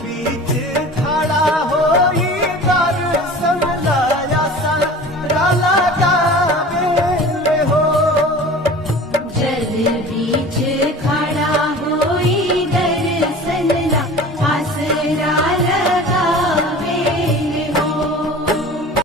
बीच खड़ा होई दर्शन लाया सारा लगावे हो। जल बीच खड़ा होई दर्शन ला आसरा